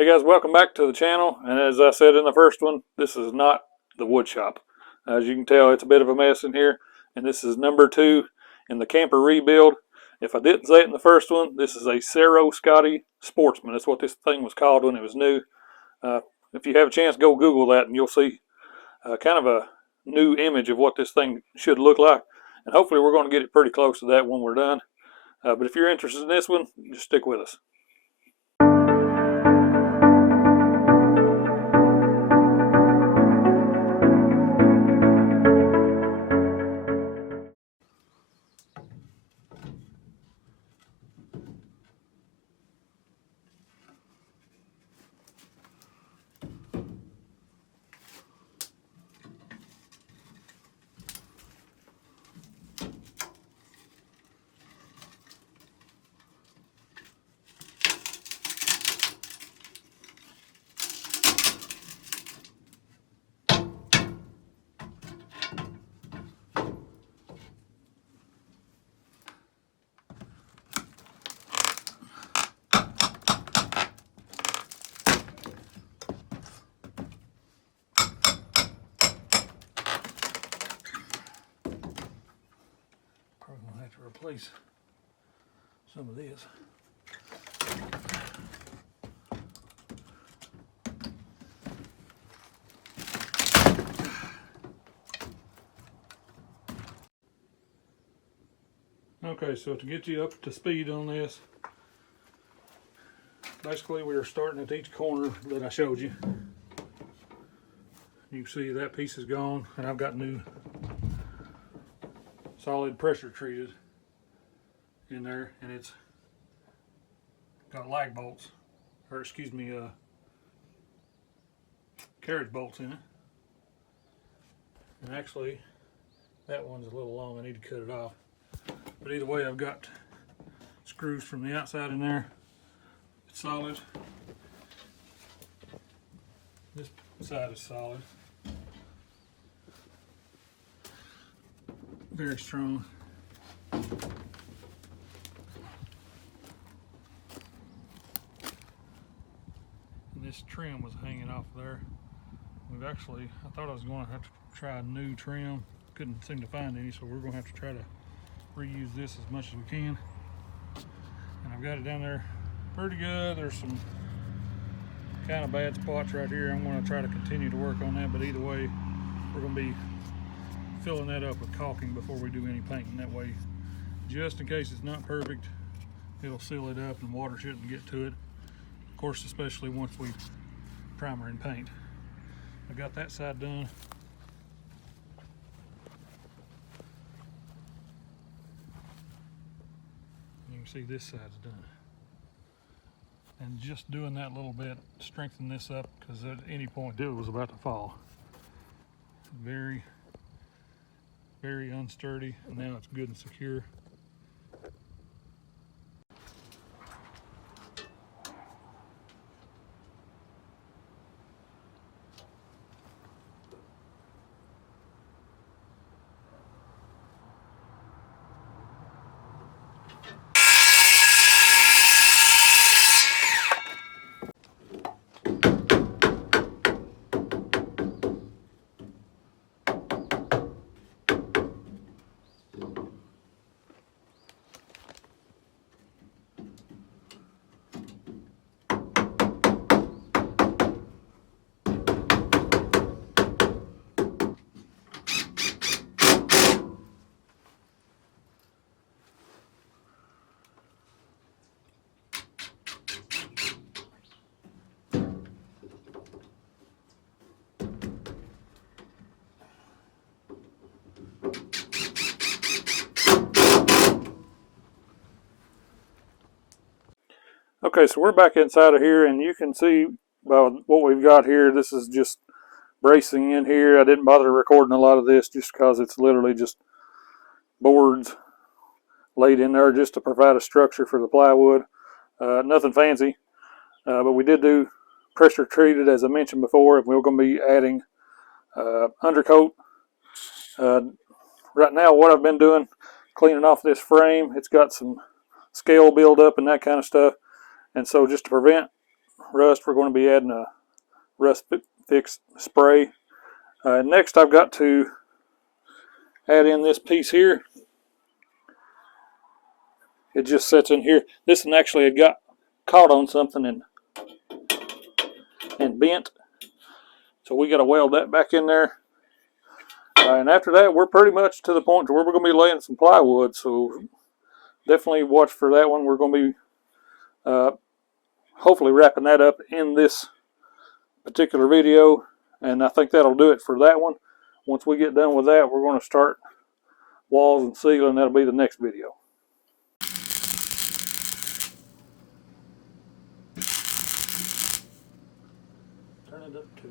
Hey guys, welcome back to the channel. And as I said in the first one, this is not the wood shop. As you can tell, it's a bit of a mess in here. And this is number 2 in the camper rebuild. If I didn't say it in the first one, this is a Cerro Scotty Sportsman. That's what this thing was called when it was new. If you have a chance, go Google that and you'll see kind of a new image of what this thing should look like. And hopefully we're going to get it pretty close to that when we're done. But if you're interested in this one, just stick with us. Replace some of this. Okay, so to get you up to speed on this, basically we are starting at each corner that I showed you. You can see that piece is gone, and I've got new solid pressure treated in there, and it's got lag bolts, or excuse me, carriage bolts in it. And actually that one's a little long, I need to cut it off. But either way, I've got screws from the outside in there. It's solid. This side is solid. Very strong. And this trim was hanging off there. We've actually, I thought I was going to have to try a new trim. Couldn't seem to find any, so we're going to have to try to reuse this as much as we can. And I've got it down there pretty good. There's some kind of bad spots right here. I'm going to try to continue to work on that, but either way, we're going to be filling that up with caulking before we do any painting. That way, just in case it's not perfect, it'll seal it up and water shouldn't get to it. Of course, especially once we primer and paint. I got that side done. You can see this side's done. And just doing that little bit strengthened this up, because at any point it was about to fall. Very, very unsturdy, and now it's good and secure. Okay, so we're back inside of here, and you can see what we've got here. This is just bracing in here. I didn't bother recording a lot of this just because it's literally just boards laid in there just to provide a structure for the plywood. Nothing fancy, but we did do pressure treated, as I mentioned before, and we're going to be adding undercoat. Right now, what I've been doing, cleaning off this frame, it's got some scale buildup and that kind of stuff. And so just to prevent rust, we're going to be adding a rust fix spray. Next, I've got to add in this piece here. It just sits in here. This one actually had got caught on something and bent, so we got to weld that back in there. And after that, we're pretty much to the point where we're going to be laying some plywood, so definitely watch for that one. We're going to be hopefully wrapping that up in this particular video, and I think that'll do it for that one. Once we get done with that, we're going to start walls and ceiling. That'll be the next video. Turn it up to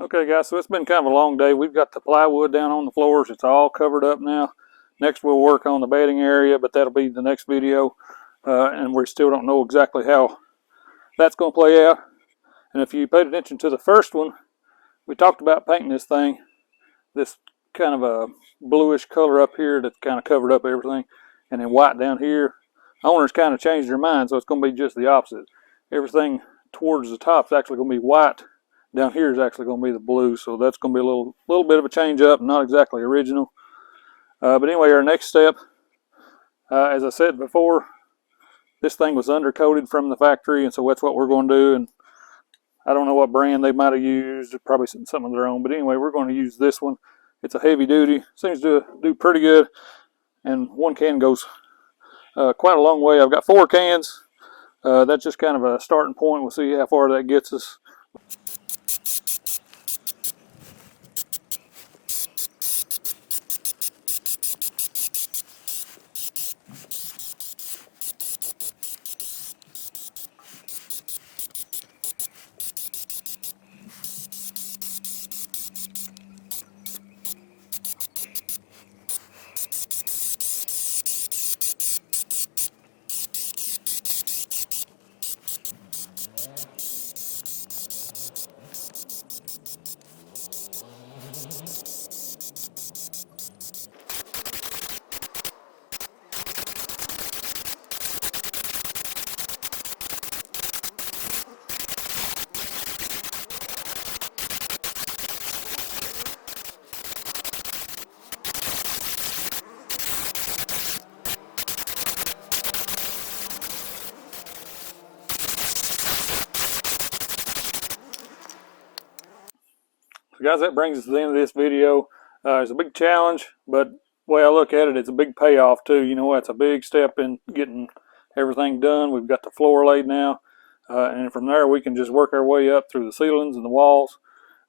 Okay guys, so it's been kind of a long day. We've got the plywood down on the floors. It's all covered up now. Next we'll work on the bedding area, but that'll be the next video. And we still don't know exactly how that's going to play out. And if you paid attention to the first one, we talked about painting this thing, this kind of a bluish color up here that kind of covered up everything, and then white down here. Owners kind of changed their mind, so it's going to be just the opposite. Everything towards the top is actually going to be white. Down here is actually going to be the blue, so that's going to be a little bit of a change up, not exactly original. But anyway, our next step, as I said before, this thing was undercoated from the factory, and so that's what we're going to do. And I don't know what brand they might have used, probably some of their own, but anyway, we're going to use this one. It's a heavy duty, seems to do pretty good, and one can goes quite a long way. I've got 4 cans. That's just kind of a starting point. We'll see how far that gets us. So guys, that brings us to the end of this video. It's a big challenge, but the way I look at it, it's a big payoff too. You know, that's a big step in getting everything done. We've got the floor laid now, and from there we can just work our way up through the ceilings and the walls,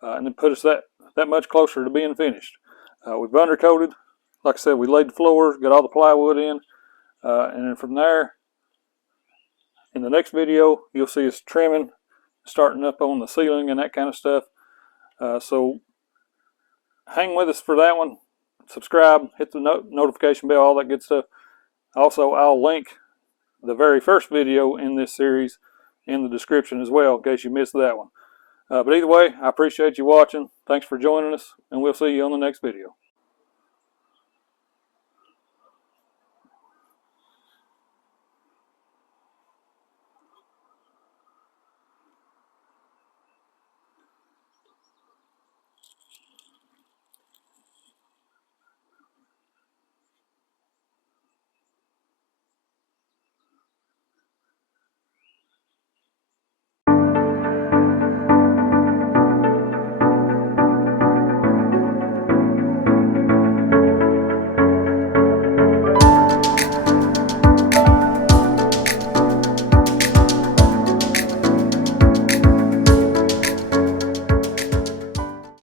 and then put us that much closer to being finished. We've undercoated, like I said, we laid the floors, got all the plywood in, and then from there, in the next video, you'll see us trimming, starting up on the ceiling and that kind of stuff. So hang with us for that one. Subscribe, hit the notification bell, all that good stuff. Also, I'll link the very first video in this series in the description as well, in case you missed that one. But either way, I appreciate you watching. Thanks for joining us, and we'll see you on the next video.